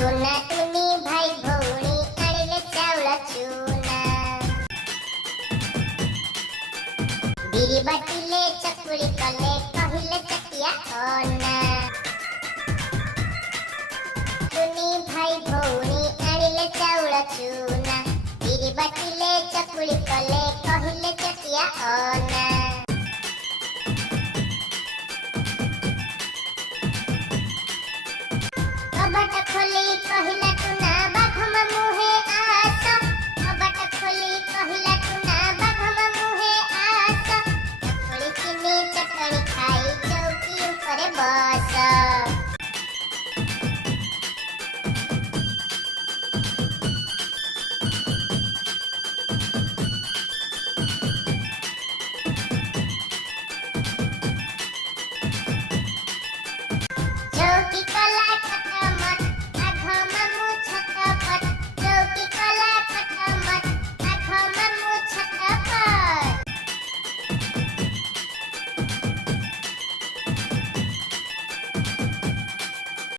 tuna टुनी भाई भौणी आनिले चाउळ चूना बिरी बाटिले चकुली कले कहिले चकिया ओना टुनी भाई भौणी आनिले चाउळ चूना बिरी बाटिले चकुली कले कहिले चकिया ओना कबाट खोली कहिला टुना बाघम मुहे आस कबाट खोली कहिला टुना बाघम मुहे आस चकुली चिनी चटणी खाई चौकी ऊपर